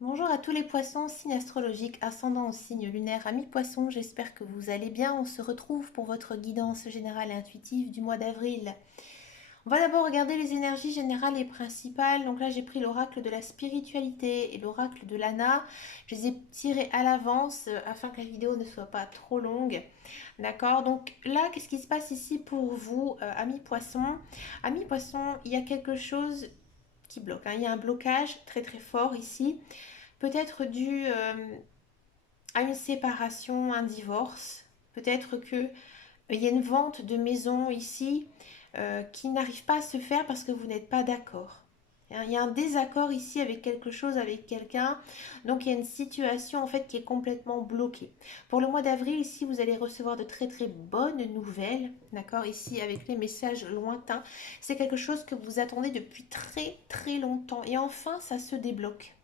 Bonjour à tous les poissons, signe astrologique, ascendant au signe lunaire, amis poissons, j'espère que vous allez bien. On se retrouve pour votre guidance générale et intuitive du mois d'avril. On va d'abord regarder les énergies générales et principales. Donc là, j'ai pris l'oracle de la spiritualité et l'oracle de l'Anna. Je les ai tirés à l'avance afin que la vidéo ne soit pas trop longue. D'accord. Donc là, qu'est-ce qui se passe ici pour vous, amis poissons? Amis poissons, il y a quelque chose qui bloque, hein. Il y a un blocage très très fort ici, peut-être dû à une séparation, un divorce, peut-être que il y a une vente de maison ici qui n'arrive pas à se faire parce que vous n'êtes pas d'accord. Il y a un désaccord ici avec quelque chose, avec quelqu'un. Donc il y a une situation en fait qui est complètement bloquée. Pour le mois d'avril, ici, vous allez recevoir de très très bonnes nouvelles. D'accord. Ici, avec les messages lointains. C'est quelque chose que vous attendez depuis très très longtemps. Et enfin, ça se débloque.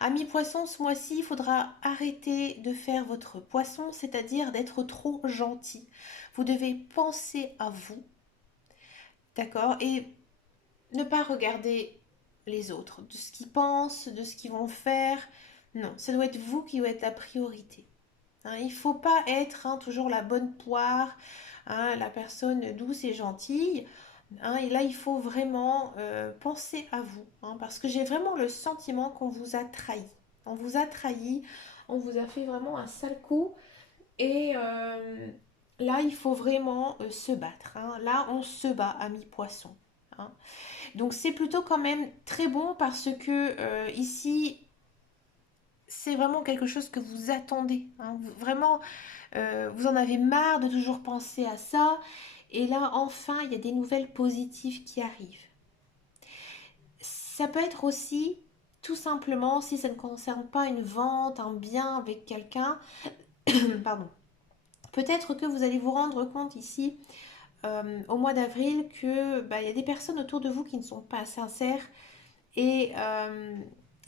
Amis poisson, ce mois-ci, il faudra arrêter de faire votre poisson, c'est-à-dire d'être trop gentil. Vous devez penser à vous, d'accord? Et ne pas regarder les autres, de ce qu'ils pensent, de ce qu'ils vont faire. Non, ça doit être vous qui doit être la priorité. Hein, il ne faut pas être toujours la bonne poire, hein, la personne douce et gentille. Hein, et là, il faut vraiment penser à vous. Hein, parce que j'ai vraiment le sentiment qu'on vous a trahi. On vous a trahi, on vous a fait vraiment un sale coup. Et là, il faut vraiment se battre. Hein. Là, on se bat, ami poisson. Hein. Donc, c'est plutôt quand même très bon parce que ici, c'est vraiment quelque chose que vous attendez. Hein. Vraiment, vous en avez marre de toujours penser à ça. Et là, enfin, il y a des nouvelles positives qui arrivent. Ça peut être aussi, tout simplement, si ça ne concerne pas une vente, un bien avec quelqu'un, pardon. Peut-être que vous allez vous rendre compte ici, au mois d'avril, que bah, y a des personnes autour de vous qui ne sont pas sincères et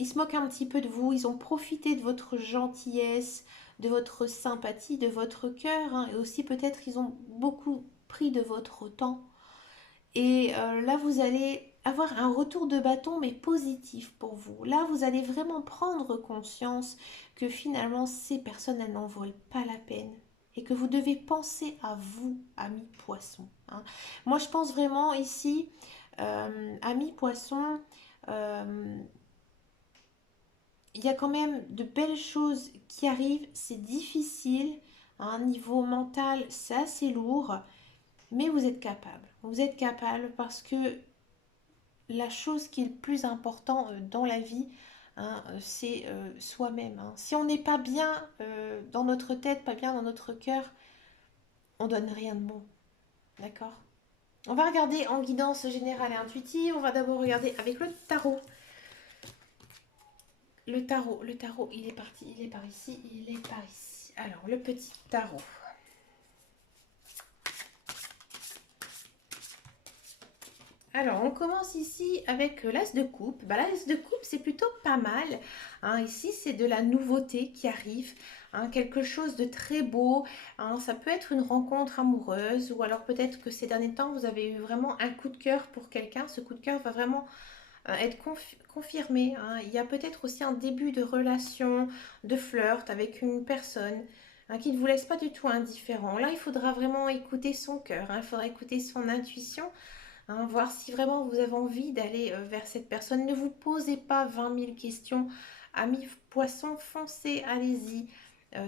ils se moquent un petit peu de vous. Ils ont profité de votre gentillesse, de votre sympathie, de votre cœur, hein, et aussi peut-être ils ont beaucoup pris de votre temps. Et là, vous allez avoir un retour de bâton, mais positif pour vous. Là, vous allez vraiment prendre conscience que finalement, ces personnes, elles n'en valent pas la peine. Et que vous devez penser à vous, amis poissons. Hein. Moi, je pense vraiment ici, amis poissons, euh, il y a quand même de belles choses qui arrivent. C'est difficile. À un niveau mental, c'est assez lourd. Mais vous êtes capable. Vous êtes capable parce que la chose qui est le plus important dans la vie, hein, c'est soi-même. Hein. Si on n'est pas bien dans notre tête, pas bien dans notre cœur, on donne rien de bon. D'accord. On va regarder en guidance générale et intuitive. On va d'abord regarder avec le tarot. Le tarot, il est parti, il est par ici, il est par ici. Alors, le petit tarot. Alors, on commence ici avec l'as de coupe. Bah, l'as de coupe, c'est plutôt pas mal. Hein. Ici, c'est de la nouveauté qui arrive, hein, quelque chose de très beau. Hein. Ça peut être une rencontre amoureuse ou alors peut-être que ces derniers temps, vous avez eu vraiment un coup de cœur pour quelqu'un. Ce coup de cœur va vraiment être confirmé. Hein. Il y a peut-être aussi un début de relation, de flirt avec une personne, hein, qui ne vous laisse pas du tout indifférent. Là, il faudra vraiment écouter son cœur. Hein. Il faudra écouter son intuition. Hein, voir si vraiment vous avez envie d'aller vers cette personne. Ne vous posez pas 20 000 questions. Amis poissons, foncez, allez-y.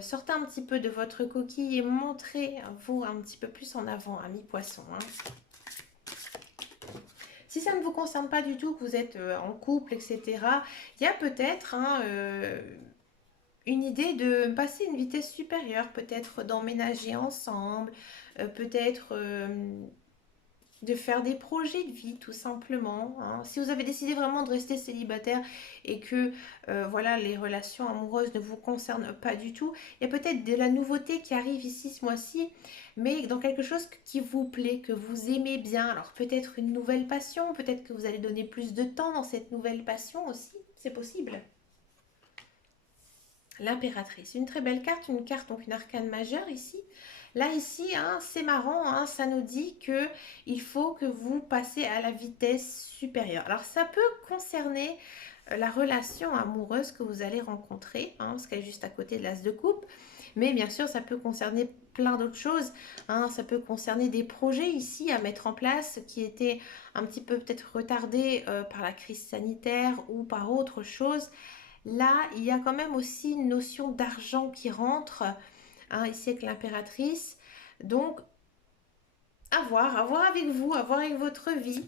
Sortez un petit peu de votre coquille et montrez-vous un petit peu plus en avant, amis poissons. Hein. Si ça ne vous concerne pas du tout, que vous êtes en couple, etc., il y a peut-être hein, une idée de passer une vitesse supérieure, peut-être d'emménager ensemble, peut-être de faire des projets de vie tout simplement. Hein. Si vous avez décidé vraiment de rester célibataire et que voilà les relations amoureuses ne vous concernent pas du tout, il y a peut-être de la nouveauté qui arrive ici ce mois-ci, mais dans quelque chose qui vous plaît, que vous aimez bien. Alors peut-être une nouvelle passion, peut-être que vous allez donner plus de temps dans cette nouvelle passion aussi, c'est possible. L'impératrice, une très belle carte, une carte donc une arcane majeure ici. Là ici, hein, c'est marrant, hein, ça nous dit que il faut que vous passez à la vitesse supérieure. Alors ça peut concerner la relation amoureuse que vous allez rencontrer, hein, parce qu'elle est juste à côté de l'as de coupe. Mais bien sûr, ça peut concerner plein d'autres choses, hein. Ça peut concerner des projets ici à mettre en place qui étaient un petit peu peut-être retardés par la crise sanitaire ou par autre chose. Là, il y a quand même aussi une notion d'argent qui rentre, hein, ici avec l'impératrice. Donc, à voir avec vous, à voir avec votre vie.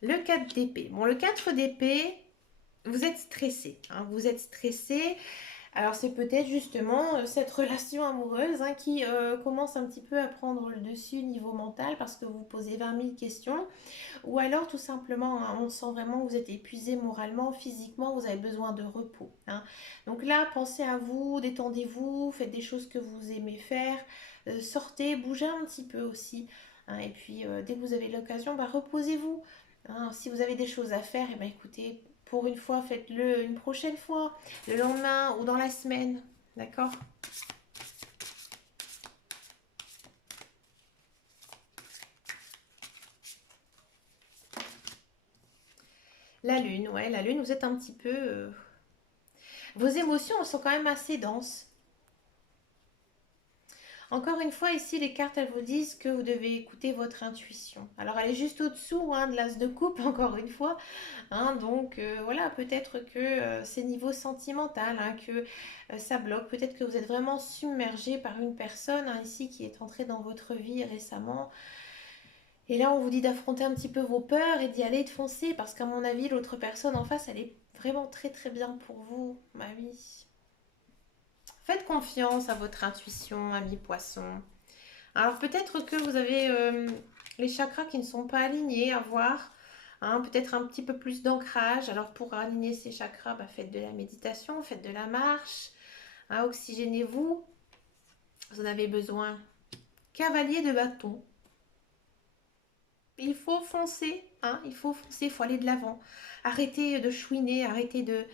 Le 4 d'épée. Bon, le 4 d'épée, vous êtes stressé, hein, vous êtes stressé. Alors c'est peut-être justement cette relation amoureuse, hein, qui commence un petit peu à prendre le dessus niveau mental parce que vous posez 20 000 questions. Ou alors tout simplement, hein, on sent vraiment que vous êtes épuisé moralement, physiquement, vous avez besoin de repos, hein. Donc là, pensez à vous, détendez-vous, faites des choses que vous aimez faire, sortez, bougez un petit peu aussi, hein. Et puis dès que vous avez l'occasion, bah, reposez-vous, hein. Si vous avez des choses à faire, et ben écoutez, pour une fois, faites-le une prochaine fois, le lendemain ou dans la semaine, d'accord? La lune, ouais, la lune, vous êtes un petit peu... Vos émotions elles sont quand même assez denses. Encore une fois, ici, les cartes, elles vous disent que vous devez écouter votre intuition. Alors, elle est juste au-dessous, hein, de l'as de coupe, encore une fois, hein. Donc, voilà, peut-être que c'est niveau sentimental, hein, que ça bloque. Peut-être que vous êtes vraiment submergé par une personne, hein, ici, qui est entrée dans votre vie récemment. Et là, on vous dit d'affronter un petit peu vos peurs et d'y aller, de foncer. Parce qu'à mon avis, l'autre personne en face, elle est vraiment très, très bien pour vous, ma vie. Faites confiance à votre intuition, ami poisson. Alors peut-être que vous avez les chakras qui ne sont pas alignés à voir, hein, peut-être un petit peu plus d'ancrage. Alors pour aligner ces chakras, bah, faites de la méditation, faites de la marche, hein, oxygénez-vous. Vous en avez besoin. Cavalier de bâton. Il faut foncer, hein, il faut foncer, il faut aller de l'avant. Arrêtez de chouiner, arrêtez de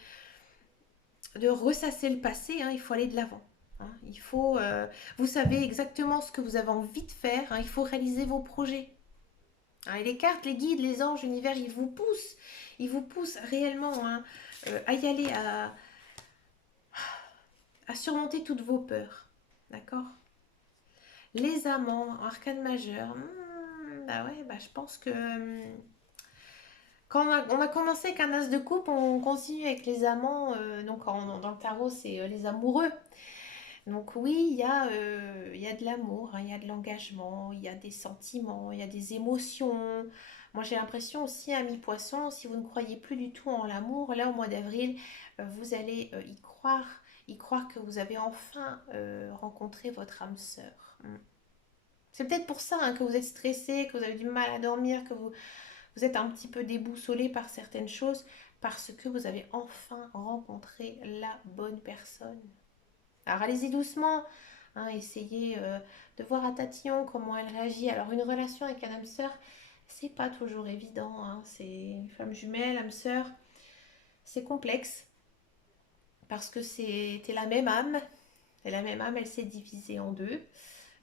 ressasser le passé, hein, il faut aller de l'avant. Hein. Il faut, vous savez exactement ce que vous avez envie de faire, hein, il faut réaliser vos projets. Hein, et les cartes, les guides, les anges, l'univers, ils vous poussent réellement, hein, à y aller, à surmonter toutes vos peurs. D'accord? Les amants, arcane majeur, bah ouais, bah je pense que quand on a commencé avec un as de coupe, on continue avec les amants. Donc dans le tarot, c'est les amoureux. Donc oui, il y a de l'amour, hein, il y a de l'engagement, il y a des sentiments, il y a des émotions. Moi j'ai l'impression aussi, ami poisson, si vous ne croyez plus du tout en l'amour, là au mois d'avril, vous allez y croire que vous avez enfin rencontré votre âme sœur. C'est peut-être pour ça, hein, que vous êtes stressé, que vous avez du mal à dormir, que vous êtes un petit peu déboussolé par certaines choses, parce que vous avez enfin rencontré la bonne personne. Alors allez-y doucement, hein, essayez de voir à tatillon comment elle réagit. Alors une relation avec un âme sœur, c'est pas toujours évident, hein. C'est une femme jumelle, âme sœur, c'est complexe parce que c'était la même âme. Et la même âme, elle s'est divisée en deux,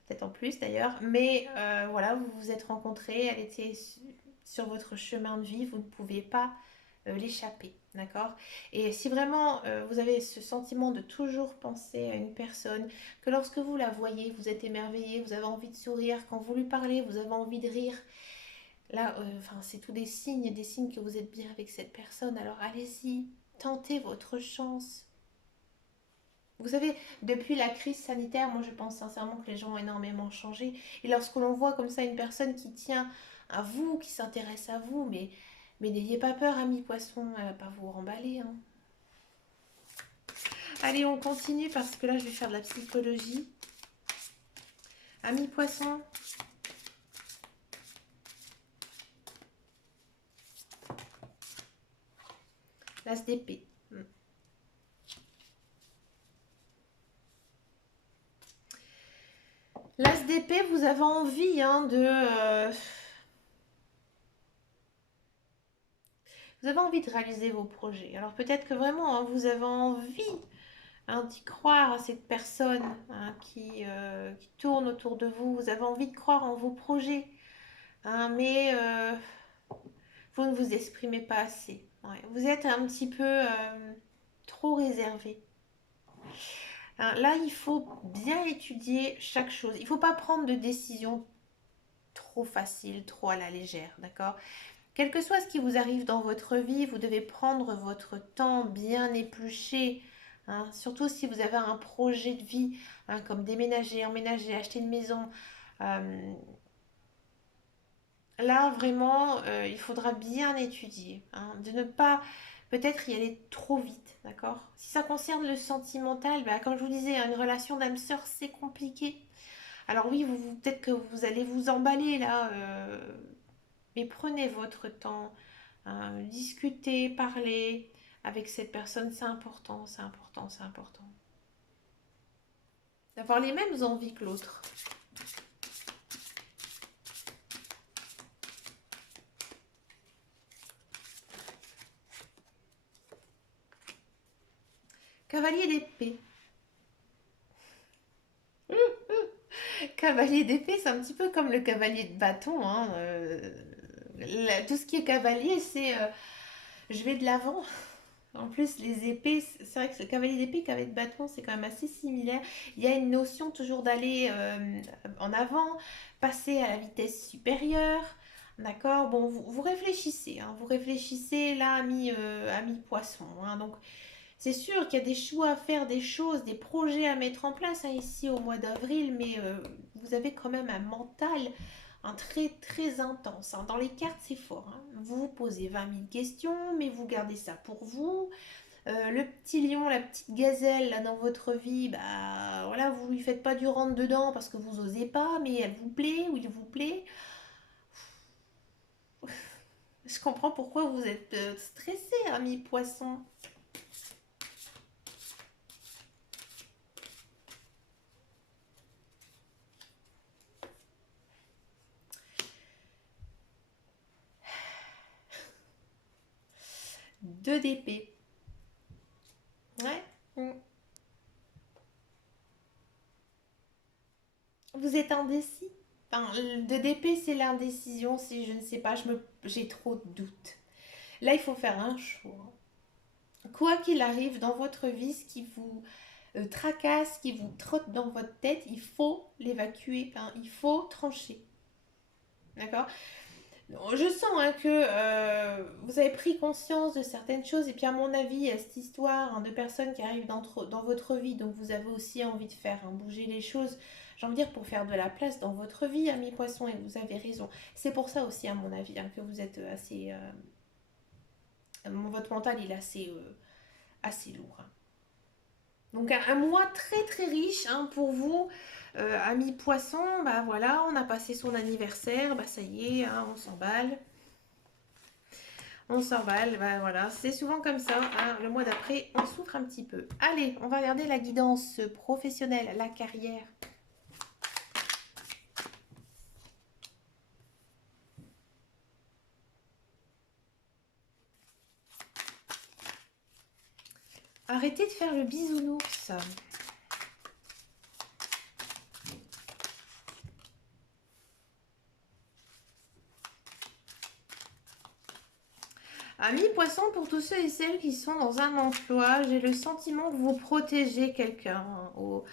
peut-être en plus d'ailleurs. Mais voilà, vous vous êtes rencontrés, elle était sur votre chemin de vie, vous ne pouvez pas l'échapper, d'accord? Et si vraiment vous avez ce sentiment de toujours penser à une personne, que lorsque vous la voyez, vous êtes émerveillé, vous avez envie de sourire, quand vous lui parlez, vous avez envie de rire, là, enfin, c'est tous des signes que vous êtes bien avec cette personne. Alors allez-y, tentez votre chance. Vous savez, depuis la crise sanitaire, moi je pense sincèrement que les gens ont énormément changé. Et lorsque l'on voit comme ça une personne qui tient à vous, qui s'intéresse à vous, mais n'ayez pas peur, ami poisson, elle va pas vous remballer, hein. Allez, on continue parce que là je vais faire de la psychologie. Ami poisson, l'as d'épée. L'as d'épée, vous avez envie, hein, vous avez envie de réaliser vos projets. Alors peut-être que vraiment, hein, vous avez envie, hein, d'y croire à cette personne, hein, qui tourne autour de vous. Vous avez envie de croire en vos projets. hein, mais vous ne vous exprimez pas assez. Ouais, vous êtes un petit peu trop réservé. Hein, là, il faut bien étudier chaque chose. Il ne faut pas prendre de décision trop facile, trop à la légère, d'accord? Quel que soit ce qui vous arrive dans votre vie, vous devez prendre votre temps bien épluché, hein, surtout si vous avez un projet de vie, hein, comme déménager, emménager, acheter une maison. Euh, Là, vraiment, il faudra bien étudier, hein, de ne pas peut-être y aller trop vite, d'accord? Si ça concerne le sentimental, bah, comme je vous disais, hein, une relation d'âme sœur, c'est compliqué. Alors oui, peut-être que vous allez vous emballer là, mais prenez votre temps, hein, discutez, parlez avec cette personne, c'est important, c'est important, c'est important. D'avoir les mêmes envies que l'autre. Cavalier d'épée. Cavalier d'épée, c'est un petit peu comme le cavalier de bâton, hein. Tout ce qui est cavalier, c'est je vais de l'avant. En plus, les épées, c'est vrai que le cavalier d'épée, cavalier de bâton, c'est quand même assez similaire. Il y a une notion toujours d'aller en avant, passer à la vitesse supérieure. D'accord. Bon, vous réfléchissez, hein, vous réfléchissez là, ami poisson, hein. Donc, c'est sûr qu'il y a des choix à faire, des choses, des projets à mettre en place, hein, ici au mois d'avril, mais vous avez quand même un mental très très intense, hein. Dans les cartes, c'est fort, hein. Vous vous posez 20 000 questions, mais vous gardez ça pour vous. Le petit lion, la petite gazelle là, dans votre vie, bah voilà, vous lui faites pas du rentre dedans parce que vous osez pas, mais elle vous plaît ou il vous plaît. Je comprends pourquoi vous êtes stressé, ami poisson. Deux d'épée. Ouais. Mm. Vous êtes indécis. Enfin, de d'épée, c'est l'indécision. Si je ne sais pas, j'ai trop de doutes. Là, il faut faire un choix. Quoi qu'il arrive dans votre vie, ce qui vous tracasse, qui vous trotte dans votre tête, il faut l'évacuer. Hein, il faut trancher. D'accord. Je sens, hein, que vous avez pris conscience de certaines choses. Et puis, à mon avis, il y a cette histoire, hein, de personnes qui arrivent dans votre vie. Donc, vous avez aussi envie de faire, hein, bouger les choses. J'ai envie de dire pour faire de la place dans votre vie, ami poisson. Et vous avez raison. C'est pour ça aussi, à mon avis, hein, que vous êtes assez. Votre mental, il est assez lourd, hein. Donc un mois très très riche, hein, pour vous, ami poisson. Bah voilà, on a passé son anniversaire, bah ça y est, hein, on s'emballe. On s'emballe, bah voilà, c'est souvent comme ça, hein. Le mois d'après, on souffre un petit peu. Allez, on va regarder la guidance professionnelle, la carrière. Arrêtez de faire le bisounours. Amis poissons, pour tous ceux et celles qui sont dans un emploi, j'ai le sentiment que vous protégez quelqu'un, hein,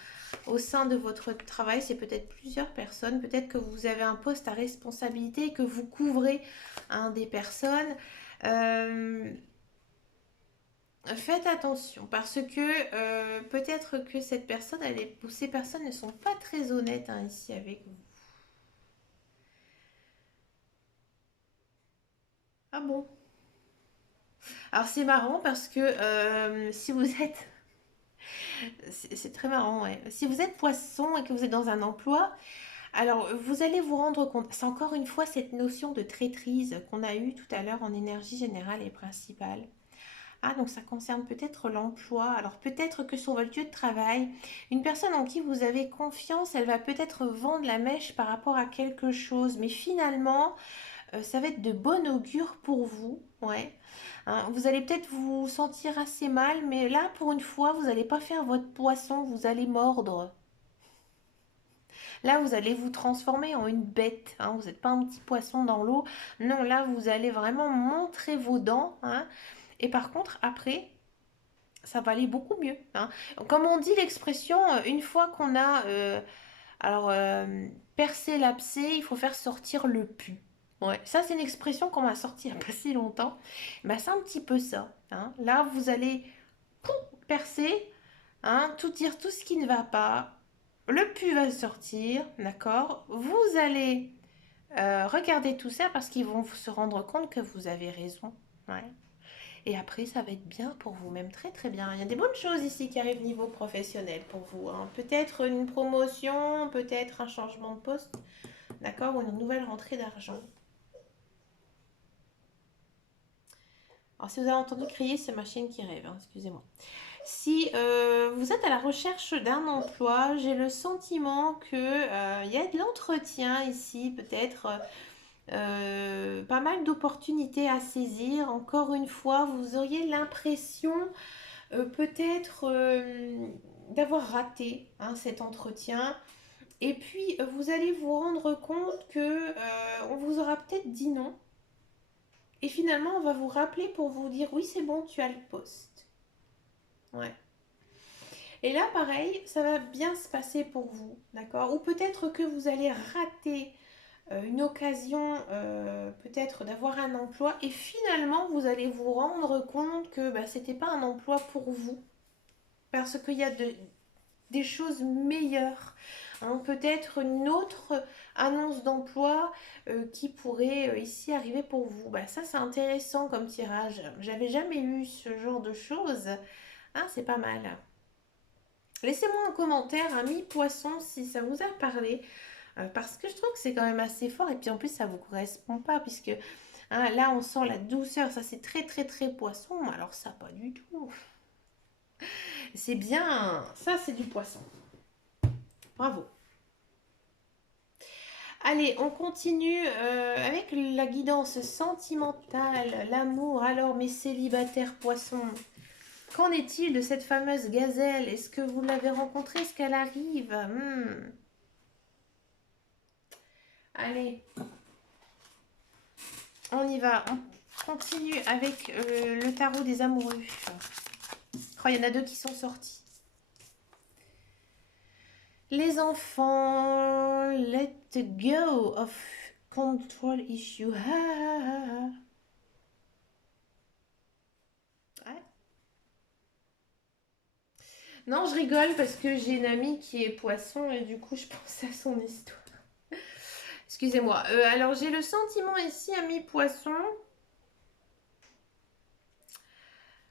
au sein de votre travail. C'est peut-être plusieurs personnes, peut-être que vous avez un poste à responsabilité et que vous couvrez, hein, des personnes. Euh, Faites attention parce que peut-être que cette personne, ou ces personnes ne sont pas très honnêtes, hein, ici avec vous. Ah bon? Alors c'est marrant parce que si vous êtes c'est très marrant, ouais. Si vous êtes poisson et que vous êtes dans un emploi, alors vous allez vous rendre compte, c'est encore une fois cette notion de traîtrise qu'on a eue tout à l'heure en énergie générale et principale. Ah, donc ça concerne peut-être l'emploi. Alors peut-être que sur votre lieu de travail, une personne en qui vous avez confiance, elle va peut-être vendre la mèche par rapport à quelque chose. Mais finalement, ça va être de bon augure pour vous. Ouais. Hein, vous allez peut-être vous sentir assez mal, mais là, pour une fois, vous n'allez pas faire votre poisson, vous allez mordre. Là, vous allez vous transformer en une bête, hein. Vous n'êtes pas un petit poisson dans l'eau. Non, là, vous allez vraiment montrer vos dents, hein. Et par contre, après, ça va aller beaucoup mieux, hein. Comme on dit l'expression, une fois qu'on a alors, percer l'abcès, il faut faire sortir le pu. Ouais, ça c'est une expression qu'on m'a sortie il n'y a pas si longtemps. Bah, c'est un petit peu ça, hein. Là, vous allez percer, hein, tout dire tout ce qui ne va pas. Le pu va sortir, d'accord. Vous allez regarder tout ça parce qu'ils vont se rendre compte que vous avez raison. Ouais. Et après, ça va être bien pour vous, même très très bien. Il y a des bonnes choses ici qui arrivent niveau professionnel pour vous, hein. Peut-être une promotion, peut-être un changement de poste, d'accord, ou une nouvelle rentrée d'argent. Alors si vous avez entendu crier, c'est ma chienne qui rêve, hein, excusez-moi. Si vous êtes à la recherche d'un emploi, j'ai le sentiment que il y a de l'entretien ici, peut-être pas mal d'opportunités à saisir. Encore une fois, vous auriez l'impression peut-être d'avoir raté, hein, cet entretien. Et puis, vous allez vous rendre compte que on vous aura peut-être dit non. Et finalement, on va vous rappeler pour vous dire oui, c'est bon, tu as le poste. Ouais. Et là, pareil, ça va bien se passer pour vous, d'accord. Ou peut-être que vous allez rater une occasion, peut-être d'avoir un emploi, et finalement, vous allez vous rendre compte que bah, c'était pas un emploi pour vous, parce qu'il y a des choses meilleures, hein. Peut-être une autre annonce d'emploi qui pourrait ici arriver pour vous. Bah, ça, c'est intéressant comme tirage. J'avais jamais eu ce genre de choses. Ah, c'est pas mal. Laissez-moi un commentaire, un mi-poisson, si ça vous a parlé. Parce que je trouve que c'est quand même assez fort. Et puis en plus, ça ne vous correspond pas. Puisque hein, là, on sent la douceur. Ça, c'est très, très, très poisson. Alors ça, pas du tout. C'est bien. Ça, c'est du poisson. Bravo. Allez, on continue avec la guidance sentimentale, l'amour. Alors, mes célibataires poissons, qu'en est-il de cette fameuse gazelle? Est-ce que vous l'avez rencontrée? Est-ce qu'elle arrive? Allez, on y va. On continue avec le tarot des amoureux. Oh, il y en a deux qui sont sortis. Les enfants, let go of control issue. Ah. Ouais. Non, je rigole parce que j'ai une amie qui est poisson et du coup je pense à son histoire. Excusez-moi. Alors j'ai le sentiment ici, ami poisson.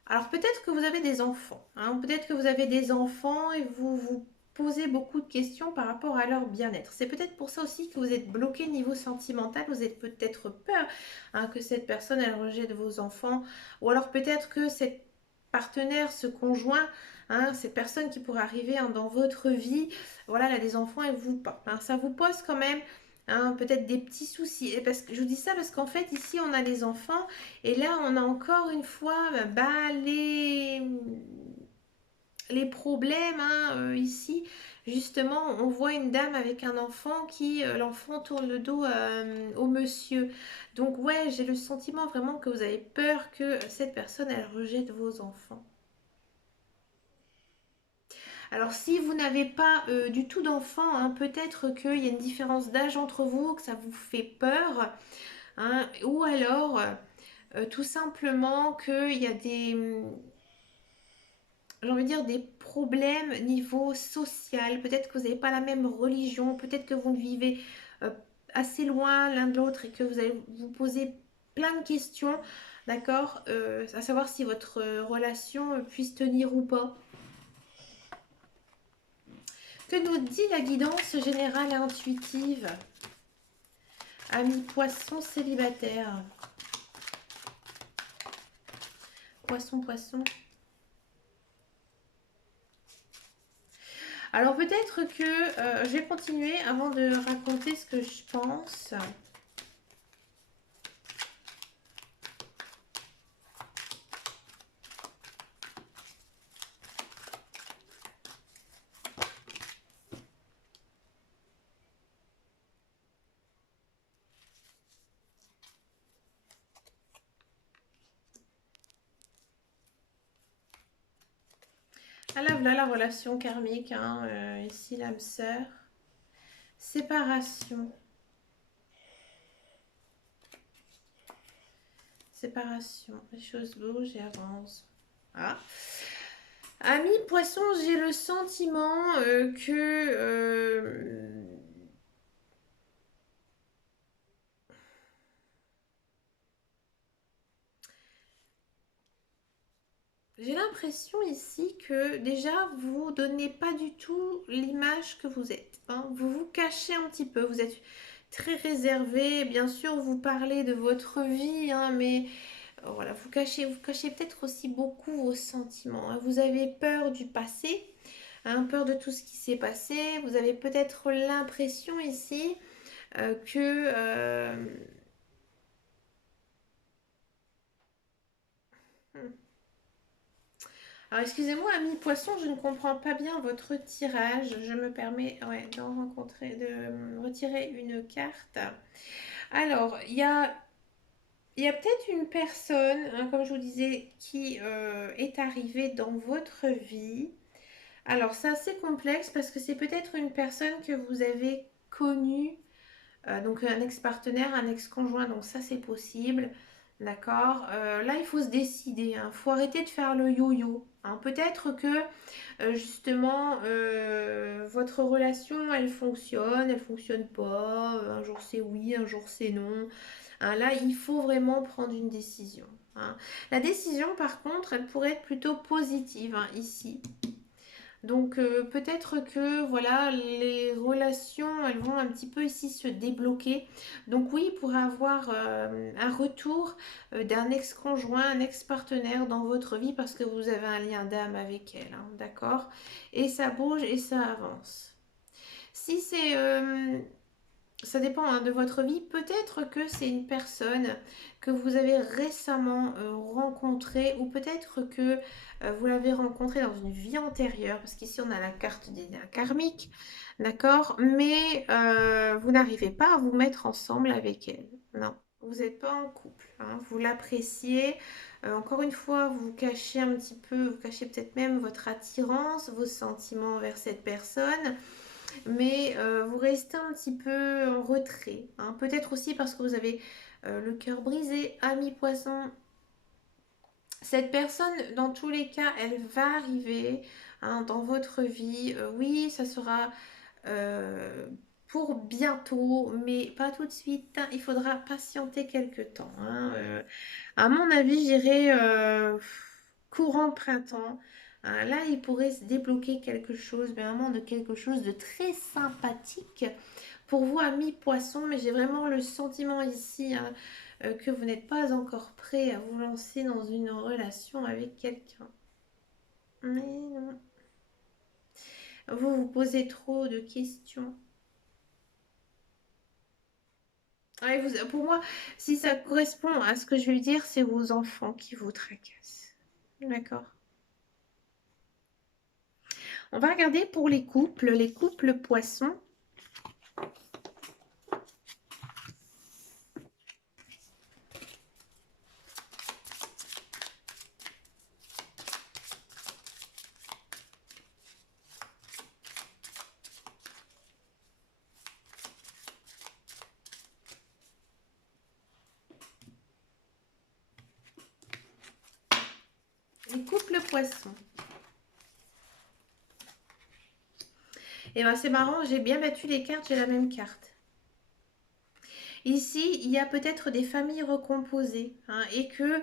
Alors peut-être que vous avez des enfants, hein. Peut-être que vous avez des enfants et vous vous posez beaucoup de questions par rapport à leur bien-être. C'est peut-être pour ça aussi que vous êtes bloqué niveau sentimental. Vous êtes peut-être peur, hein, que cette personne elle rejette vos enfants, ou alors peut-être que cette partenaire, ce conjoint, hein, cette personne qui pourrait arriver, hein, dans votre vie, voilà, elle a des enfants et vous pas, hein. Ça vous pose quand même, hein, peut-être des petits soucis. Et parce que je vous dis ça parce qu'en fait ici on a des enfants et là on a encore une fois bah, les problèmes, hein, ici. Justement, on voit une dame avec un enfant qui, l'enfant tourne le dos au monsieur. Donc ouais, j'ai le sentiment vraiment que vous avez peur que cette personne, elle rejette vos enfants. Alors si vous n'avez pas du tout d'enfants, hein, peut-être qu'il y a une différence d'âge entre vous, que ça vous fait peur, hein, ou alors tout simplement qu'il y a des, j'ai envie de dire, des problèmes niveau social. Peut-être que vous n'avez pas la même religion, peut-être que vous vivez euh, assez loin l'un de l'autre et que vous allez vous poser plein de questions, d'accord, à savoir si votre relation puisse tenir ou pas. Que nous dit la guidance générale et intuitive? Ami poisson célibataire. Poisson, poisson. Alors peut-être que je vais continuer avant de raconter ce que je pense. Ah là, voilà la relation karmique, hein, ici l'âme sœur. Séparation. Séparation. Les choses bougent et avancent. Ah. Ami poisson, j'ai le sentiment que j'ai l'impression ici que déjà vous donnez pas du tout l'image que vous êtes, hein. Vous vous cachez un petit peu, vous êtes très réservé. Bien sûr, vous parlez de votre vie, hein, mais voilà, vous cachez peut-être aussi beaucoup vos sentiments, hein. Vous avez peur du passé, hein, peur de tout ce qui s'est passé. Vous avez peut-être l'impression ici que hmm. Alors, excusez-moi, ami poisson, je ne comprends pas bien votre tirage. Je me permets, ouais, de retirer une carte. Alors, il y a peut-être une personne, hein, comme je vous disais, qui est arrivée dans votre vie. Alors, c'est assez complexe parce que c'est peut-être une personne que vous avez connue, donc un ex-partenaire, un ex-conjoint, donc ça c'est possible. D'accord. Là, il faut se décider. Il faut arrêter de faire le yo-yo, hein. Peut-être que justement votre relation, elle fonctionne pas. Un jour c'est oui, un jour c'est non, hein. Là, il faut vraiment prendre une décision, hein. La décision, par contre, elle pourrait être plutôt positive, hein, ici. Donc peut-être que voilà, les relations, elles vont un petit peu ici se débloquer. Donc oui, il pourrait avoir un retour d'un ex-conjoint, un ex-partenaire dans votre vie parce que vous avez un lien d'âme avec elle, hein, d'accord? Et ça bouge et ça avance. Si c'est ça dépend, hein, de votre vie. Peut-être que c'est une personne que vous avez récemment rencontrée ou peut-être que vous l'avez rencontrée dans une vie antérieure parce qu'ici on a la carte des liens karmiques, d'accord? Mais vous n'arrivez pas à vous mettre ensemble avec elle. Non, vous n'êtes pas en couple, hein. Vous l'appréciez. Encore une fois, vous cachez un petit peu, vous cachez peut-être même votre attirance, vos sentiments vers cette personne, mais vous restez un petit peu en retrait, hein. Peut-être aussi parce que vous avez le cœur brisé, ami poisson. Cette personne, dans tous les cas, elle va arriver, hein, dans votre vie. Oui, ça sera euh, pour bientôt, mais pas tout de suite, hein. Il faudra patienter quelques temps, hein. À mon avis, j'irai courant printemps, hein. Là, il pourrait se débloquer quelque chose, mais vraiment de quelque chose de très sympathique pour vous, amis poissons. Mais j'ai vraiment le sentiment ici, hein, que vous n'êtes pas encore prêt à vous lancer dans une relation avec quelqu'un. Mais non, vous vous posez trop de questions. Ouais, pour moi, si ça correspond à ce que je veux dire, c'est vos enfants qui vous tracassent. D'accord. On va regarder pour les couples poissons. Les couples poissons. Et ben c'est marrant, j'ai bien battu les cartes, j'ai la même carte. Ici, il y a peut-être des familles recomposées, hein, et que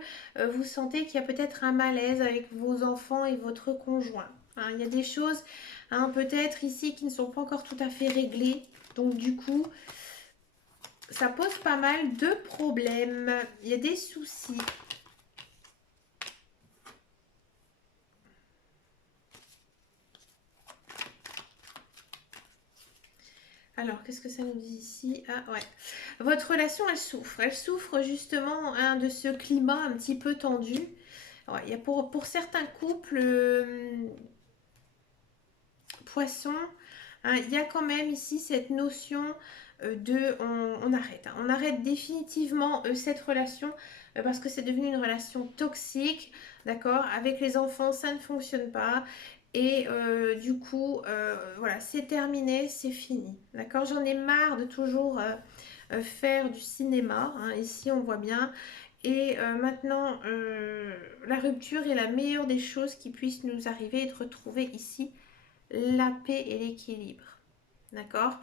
vous sentez qu'il y a peut-être un malaise avec vos enfants et votre conjoint, hein. Il y a des choses, hein, peut-être ici qui ne sont pas encore tout à fait réglées. Donc du coup, ça pose pas mal de problèmes. Il y a des soucis. Alors, qu'est-ce que ça nous dit ici? Ah ouais. Votre relation, elle souffre. Elle souffre justement, hein, de ce climat un petit peu tendu. Ouais, il y a pour certains couples poissons, hein, il y a quand même ici cette notion de on arrête, hein. On arrête définitivement cette relation parce que c'est devenu une relation toxique. D'accord? Avec les enfants, ça ne fonctionne pas. Et du coup, voilà, c'est terminé, c'est fini. D'accord? J'en ai marre de toujours faire du cinéma. Hein, ici, on voit bien. Et maintenant, la rupture est la meilleure des choses qui puissent nous arriver et de retrouver ici la paix et l'équilibre. D'accord?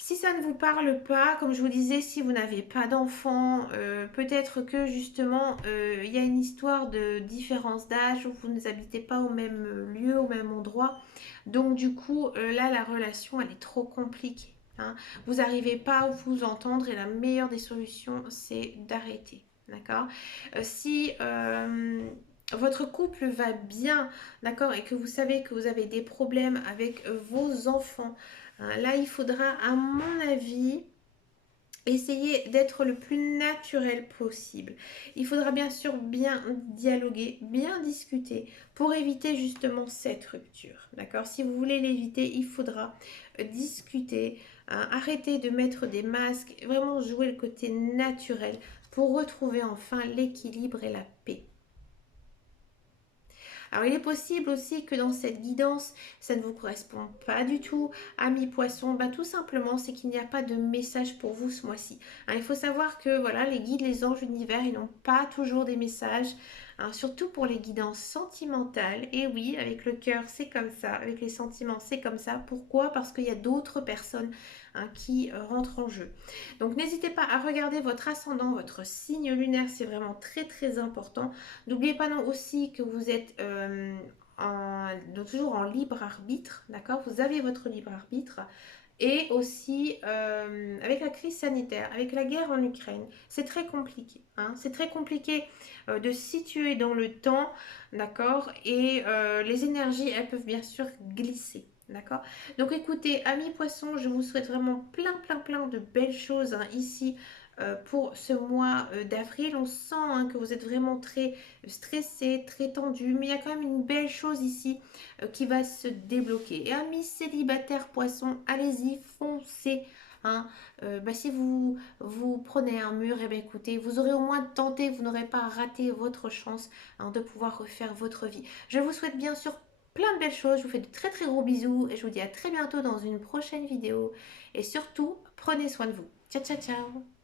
Si ça ne vous parle pas, comme je vous disais, si vous n'avez pas d'enfant, peut-être que justement il y a une histoire de différence d'âge où vous n'habitez pas au même lieu, au même endroit. Donc du coup, là, la relation, elle est trop compliquée. Hein. Vous n'arrivez pas à vous entendre et la meilleure des solutions, c'est d'arrêter. D'accord? Si votre couple va bien, d'accord, et que vous savez que vous avez des problèmes avec vos enfants, hein, là, il faudra, à mon avis, essayer d'être le plus naturel possible. Il faudra bien sûr bien dialoguer, bien discuter pour éviter justement cette rupture. D'accord? Si vous voulez l'éviter, il faudra discuter, hein, arrêter de mettre des masques, vraiment jouer le côté naturel pour retrouver enfin l'équilibre et la paix. Alors il est possible aussi que dans cette guidance, ça ne vous correspond pas du tout, amis poissons. Ben, tout simplement, c'est qu'il n'y a pas de message pour vous ce mois-ci. Hein, il faut savoir que voilà, les guides, les anges, l'univers, ils n'ont pas toujours des messages. Hein, surtout pour les guidances sentimentales. Et oui, avec le cœur, c'est comme ça. Avec les sentiments, c'est comme ça. Pourquoi? Parce qu'il y a d'autres personnes, hein, qui rentrent en jeu. Donc n'hésitez pas à regarder votre ascendant, votre signe lunaire, c'est vraiment très très important. N'oubliez pas non aussi que vous êtes donc toujours en libre arbitre, d'accord? Vous avez votre libre arbitre. Et aussi avec la crise sanitaire, avec la guerre en Ukraine, c'est très compliqué. Hein, c'est très compliqué de se situer dans le temps, d'accord? Et les énergies, elles peuvent bien sûr glisser. D'accord? Donc écoutez, amis poissons, je vous souhaite vraiment plein de belles choses, hein, ici pour ce mois d'avril. On sent, hein, que vous êtes vraiment très stressé, très tendu, mais il y a quand même une belle chose ici qui va se débloquer. Et amis célibataires poissons, allez-y, foncez. Hein. Si vous prenez un mur, et bien écoutez, vous aurez au moins tenté, vous n'aurez pas raté votre chance, hein, de pouvoir refaire votre vie. Je vous souhaite bien sûr plein de belles choses, je vous fais de très gros bisous et je vous dis à très bientôt dans une prochaine vidéo. Et surtout, prenez soin de vous. Ciao ciao ciao.